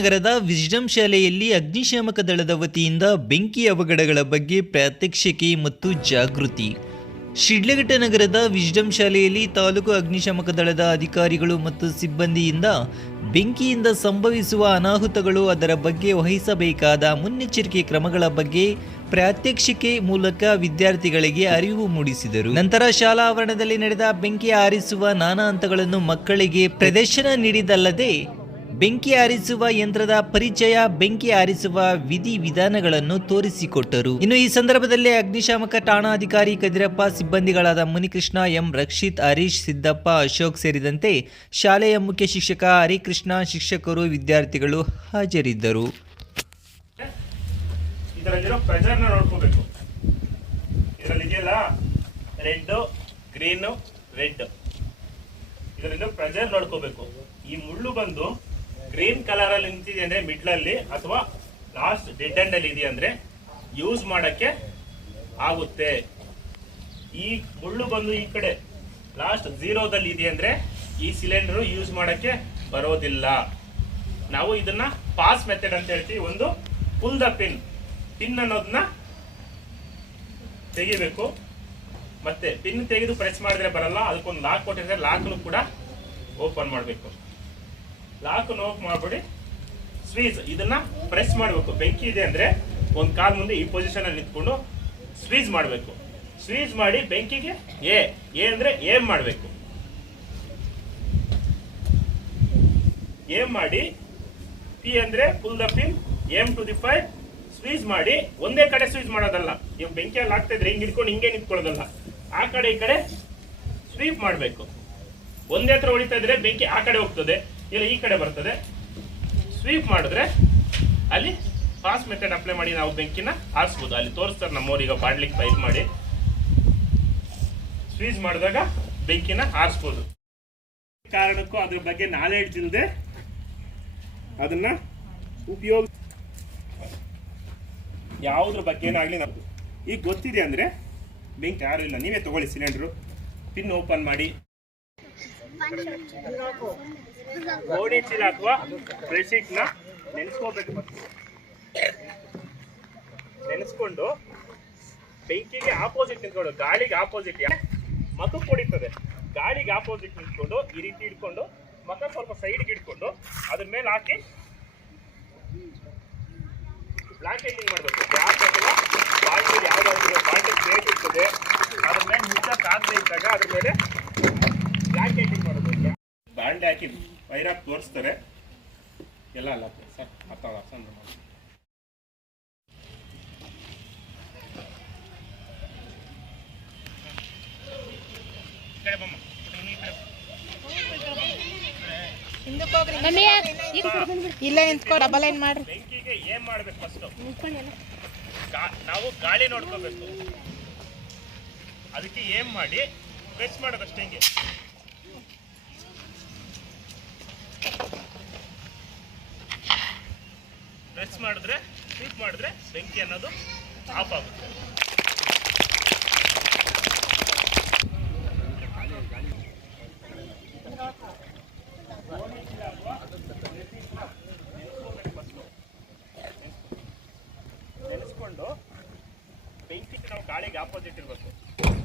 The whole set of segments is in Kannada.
ನಗರದ ವಿಸ್ಡಮ್ ಶಾಲೆಯಲ್ಲಿ ಅಗ್ನಿಶಾಮಕ ದಳದ ವತಿಯಿಂದ ಬೆಂಕಿ ಅವಘಡಗಳ ಬಗ್ಗೆ ಪ್ರಾತ್ಯಕ್ಷಿಕೆ ಮತ್ತು ಜಾಗೃತಿ. ಶಿಡ್ಲಘಟ್ಟ ನಗರದ ವಿಸ್ಡಮ್ ಶಾಲೆಯಲ್ಲಿ ತಾಲೂಕು ಅಗ್ನಿಶಾಮಕ ದಳದ ಅಧಿಕಾರಿಗಳು ಮತ್ತು ಸಿಬ್ಬಂದಿಯಿಂದ ಬೆಂಕಿಯಿಂದ ಸಂಭವಿಸುವ ಅನಾಹುತಗಳು ಅದರ ಬಗ್ಗೆ ವಹಿಸಬೇಕಾದ ಮುನ್ನೆಚ್ಚರಿಕೆ ಕ್ರಮಗಳ ಬಗ್ಗೆ ಪ್ರಾತ್ಯಕ್ಷಿಕೆ ಮೂಲಕ ವಿದ್ಯಾರ್ಥಿಗಳಿಗೆ ಅರಿವು ಮೂಡಿಸಿದರು. ನಂತರ ಶಾಲಾ ಆವರಣದಲ್ಲಿ ನಡೆದ ಬೆಂಕಿ ಆರಿಸುವ ನಾನಾ ಹಂತಗಳನ್ನು ಮಕ್ಕಳಿಗೆ ಪ್ರದರ್ಶನ ನೀಡಿದಲ್ಲದೆ ಬೆಂಕಿ ಆರಿಸುವ ಯಂತ್ರದ ಪರಿಚಯ, ಬೆಂಕಿ ಆರಿಸುವ ವಿಧಿ ವಿಧಾನಗಳನ್ನು ತೋರಿಸಿಕೊಟ್ಟರು. ಇನ್ನು ಈ ಸಂದರ್ಭದಲ್ಲಿ ಅಗ್ನಿಶಾಮಕ ಠಾಣಾಧಿಕಾರಿ ಕದಿರಪ್ಪ, ಸಿಬ್ಬಂದಿಗಳಾದ ಮುನಿಕೃಷ್ಣ ಎಂ. ರಕ್ಷಿತ್, ಹರೀಶ್ ಸಿದ್ದಪ್ಪ, ಅಶೋಕ್ ಸೇರಿದಂತೆ ಶಾಲೆಯ ಮುಖ್ಯ ಶಿಕ್ಷಕ ಹರಿಕೃಷ್ಣ ಶಿಕ್ಷಕರು, ವಿದ್ಯಾರ್ಥಿಗಳು ಹಾಜರಿದ್ದರು. ಇದರಲ್ಲಿರೋ ನೋಡ್ಕೋಬೇಕು. ಈ ಮುಳ್ಳು ಬಂದು ಗ್ರೀನ್ ಕಲರ್ ಅಲ್ಲಿ ನಿಂತಿದೆ ಅಂದ್ರೆ ಮಿಡ್ಲಲ್ಲಿ ಅಥವಾ ಲಾಸ್ಟ್ ಡೆಡ್ ಎಂಡ್ ಅಲ್ಲಿ ಇದೆ ಅಂದ್ರೆ ಯೂಸ್ ಮಾಡಕ್ಕೆ ಆಗುತ್ತೆ. ಈ ಮುಳ್ಳು ಬಂದು ಈ ಕಡೆ ಲಾಸ್ಟ್ ಝೀರೋದಲ್ಲಿ ಇದೆ ಅಂದ್ರೆ ಈ ಸಿಲಿಂಡರ್ ಯೂಸ್ ಮಾಡಕ್ಕೆ ಬರೋದಿಲ್ಲ. ನಾವು ಇದನ್ನ ಪಾಸ್ ಮೆಥಡ್ ಅಂತ ಹೇಳ್ತೀವಿ. ಒಂದು ಪುಲ್ ದ ಪಿನ್ ಪಿನ್ ಅನ್ನೋದನ್ನ ತೆಗಿಬೇಕು. ಮತ್ತೆ ಪಿನ್ ತೆಗೆದು ಪ್ರೆಸ್ ಮಾಡಿದ್ರೆ ಬರಲ್ಲ. ಅದಕ್ಕೊಂದು ಲಾಕ್ ಕೊಟ್ಟಿದ್ರೆ ಲಾಕ್ನು ಕೂಡ ಓಪನ್ ಮಾಡಬೇಕು. ಲಾಕ್ನು ನೋಕ್ ಮಾಡ್ಬಿಡಿ. ಸ್ವೀಸ್ ಇದನ್ನ ಪ್ರೆಸ್ ಮಾಡಬೇಕು. ಬೆಂಕಿ ಇದೆ ಅಂದ್ರೆ ಒಂದು ಕಾಲ್ ಮುಂದೆ ಈ ಪೊಸಿಷನ್ ಅಲ್ಲಿ ನಿಂತ್ಕೊಂಡು ಸ್ವೀಸ್ ಮಾಡಬೇಕು. ಸ್ವೀಸ್ ಮಾಡಿ ಬೆಂಕಿಗೆ ಎ ಎ ಅಂದ್ರೆ ಏಮ್ ಮಾಡಬೇಕು. ಏಮ್ ಮಾಡಿ. ಪಿ ಅಂದ್ರೆ pull the pin aim to the fire ಸ್ವೀಸ್ ಮಾಡಿ. ಒಂದೇ ಕಡೆ ಸ್ವೀಸ್ ಮಾಡೋದಲ್ಲ. ನೀವು ಬೆಂಕಿಯಲ್ಲಿ ಹಾಕ್ತಾ ಇದ್ರೆ ಹಿಂಗೆ ಹಿಡ್ಕೊಂಡು ಹಿಂಗೆ ನಿಂತ್ಕೊಳ್ಳೋದಲ್ಲ. ಆ ಕಡೆ ಈ ಕಡೆ ಸ್ವೀಪ್ ಮಾಡಬೇಕು. ಒಂದೇ ಹತ್ರ ಹೊಡಿತಾ ಇದ್ರೆ ಬೆಂಕಿ ಆ ಕಡೆ ಹೋಗ್ತದೆ. ಇಲ್ಲ ಈ ಕಡೆ ಬರ್ತದೆ. ಸ್ವೀಪ್ ಮಾಡಿದ್ರೆ ಅಲ್ಲಿ ಫಾಸ್ಟ್ ಮೆಥಡ್ ಅಪ್ಲೈ ಮಾಡಿ ನಾವು ಬೆಂಕಿನ ಆರಿಸ್ಬೋದು ಅಲ್ಲಿ ತೋರಿಸ್ತಾರೆ ನಮ್ಮವ್ರೀಗ ಬಾಡ್ಲಿಕ್ಕೆ ಇದು ಮಾಡಿ. ಸ್ವೀಸ್ ಮಾಡಿದಾಗ ಬೆಂಕಿನ ಆರಿಸ್ಬೋದು ಕಾರಣಕ್ಕೂ ಅದ್ರ ಬಗ್ಗೆ ನಾಲೆಡ್ಜ್ ಇಲ್ಲದೆ ಅದನ್ನ ಉಪಯೋಗ ಯಾವುದ್ರ ಬಗ್ಗೆನಾಗ್ಲಿ ನಾವು ಈಗ ಗೊತ್ತಿದೆ ಅಂದ್ರೆ ಬೆಂಕಿ ಯಾರು ಇಲ್ಲ ನೀವೇ ತಗೊಳ್ಳಿ ಸಿಲಿಂಡ್ರು ಪಿನ್ ಓಪನ್ ಮಾಡಿ. ಗೋಣಿ ಚೀಲ ಅಥವಾ ಬೆಡ್ಶೀಟ್ನ ನೆನೆಸ್ಕೋಬೇಕು ನೆನೆಸ್ಕೊಂಡು ಬೆಂಕಿಗೆ ಆಪೋಸಿಟ್ ನಿಂತ್ಕೊಂಡು, ಗಾಳಿಗೆ ಆಪೋಸಿಟ್ ಮಗ ಕುಡಿತದೆ. ಗಾಳಿಗೆ ಆಪೋಸಿಟ್ ನಿಂತ್ಕೊಂಡು ಈ ರೀತಿ ಇಟ್ಕೊಂಡು ಮಗ ಸ್ವಲ್ಪ ಸೈಡ್ಗೆ ಇಟ್ಕೊಂಡು ಅದ್ರ ಮೇಲೆ ಹಾಕಿ ಬ್ಲಾಂಕೆಟಿಂಗ್ ಮಾಡಬೇಕು. ಗ್ಯಾಸ್ ಅಥವಾ ಬಾಲ್ಟಿ ಯಾವುದಾದ್ರು ಬಾಲ್ಟಿ ಇರ್ತದೆ, ಅದ್ರ ಮೇಲೆ ಮುಚ್ಚಕ್ಕಾಗದೆ ಇದ್ದಾಗ ಅದ್ರ ಮೇಲೆ ಬ್ಲಾಂಕೆಟಿಂಗ್ ಬಾಂಡೆ ಹಾಕಿ. ವೈರಾಕ್ ತೋರಿಸ್ತಾರೆ. ಎಲ್ಲ ಅಲ್ಲ ಸರ್ ಅರ್ಥ ಅರ್ಥ ಮಾಡಿ ಇಲ್ಲೇ ನಿಂತ್ಕೋ ಡಬಲ್ ಏನ್ ಮಾಡ್ರಿ. ಬೆಂಕಿಗೆ ಏನ್ ಮಾಡ್ಬೇಕು ಫಸ್ಟ್ ನಾವು ಗಾಳಿ ನೋಡ್ಕೋಬೇಕು. ಅದಕ್ಕೆ ಏನ್ ಮಾಡಿ ಪ್ರೆಸ್ ಮಾಡೋದಷ್ಟೇ ಹಿಂಗೆ. ಪ್ರೆಸ್ ಮಾಡಿದ್ರೆ ಸ್ವೀಪ್ ಮಾಡಿದ್ರೆ ಬೆಂಕಿ ಅನ್ನೋದು ಆಫ್ ಆಗುತ್ತೆ. ನೆನೆಸ್ಕೊಂಡು ಬೆಂಕಿಗೆ ನಾವು ಗಾಳಿಗೆ ಆಪೋಸಿಟ್ ಇರಬೇಕು.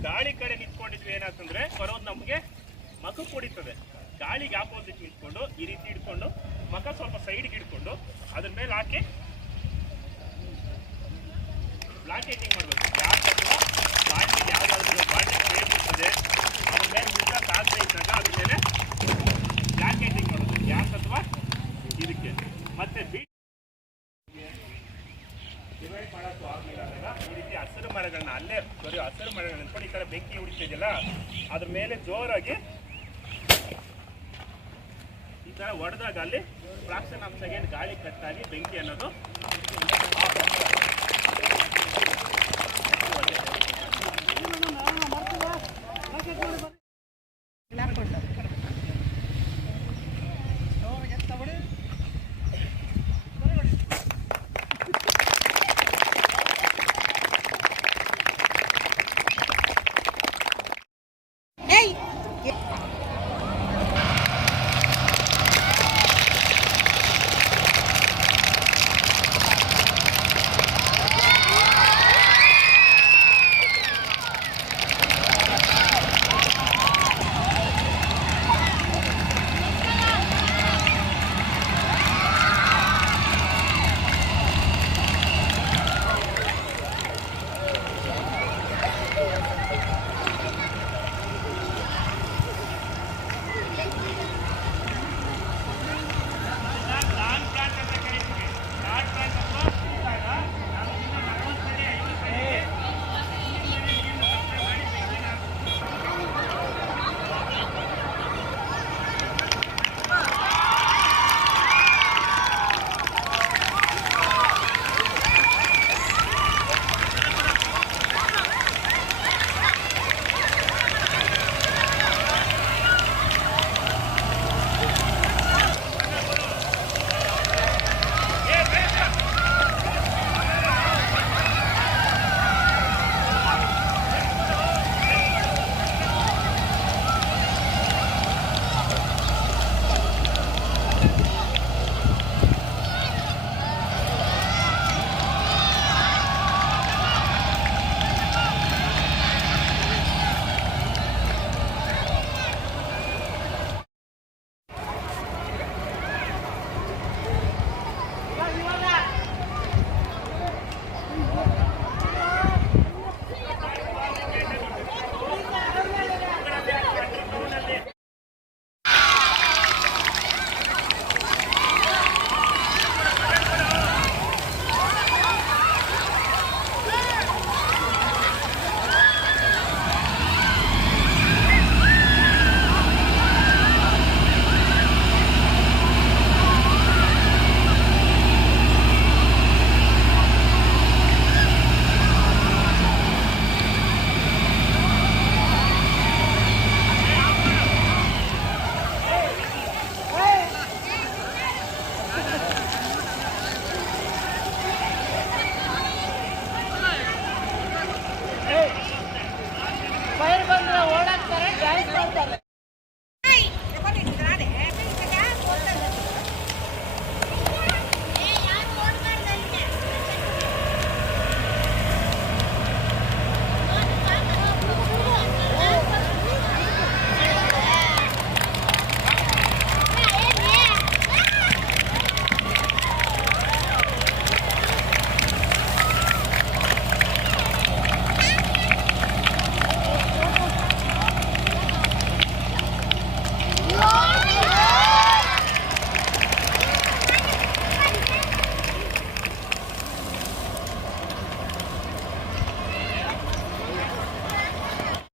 ಗಾಳಿ ಕಡೆ ನಿಂತ್ಕೊಂಡಿದ್ವಿ ಏನಾಗ್ತಂದ್ರೆ ಬರೋದು ನಮಗೆ ಮಗು ಕುಡಿತದೆ. ಗಾಳಿಗೆ ಆಪೋಸಿಟ್ ನಿಂತ್ಕೊಂಡು, ಈ ರೀತಿ ಇಟ್ಕೊಂಡು ಮಗ ಸ್ವಲ್ಪ ಸೈಡ್ಗೆ ಇಟ್ಕೊಂಡು ಅದ್ರ ಮೇಲೆ ಹಾಕಿ ಬ್ಲಾಂಕೆಟಿಂಗ್ ಮಾಡಬೇಕು. ಗ್ಯಾಸ್ ಅಥವಾ ಬಾಂಡೆ ಯಾವುದಾದ್ರು ಬಾಂಡೆ ಬೇಕಿರ್ತದೆ ಅದ್ರ ಮೇಲೆ ಮುಚ್ಚಕ್ಕೆ ಆಗದೆ ಇದ್ದಾಗ ಅದ್ರ ಮೇಲೆ ಬ್ಲಾಂಕೆಟಿಂಗ್ ಮಾಡೋದು. ಗ್ಯಾಸ್ ಅಥವಾ? ಇದಕ್ಕೆ. ಮತ್ತೆ ಬೀಟ್ ಡಿವೈಡ್ ಮಾಡೋಕ್ಕೂ ಆಗಲಿಲ್ಲ ಈ ರೀತಿ ಹಸಿರು ಮರಗಳನ್ನ ಅಲ್ಲೇ ಬರೀ ಹಸಿರು ಮರಗಳನ್ನ ಈ ಕಡೆ ಬೆಂಕಿ ಉಳಿತಿದೆಯಲ್ಲ ಅದ್ರ ಮೇಲೆ ಜೋರಾಗಿ ಥರ ಹೊಡೆದಾಗ ಅಲ್ಲಿ ಫ್ರಾಕ್ಷನ್ ಆಫ್ ಸೆಕೆಂಡ್ ಗಾಳಿ ಕಟ್ಟಾಗಿ ಬೆಂಕಿ ಅನ್ನೋದು.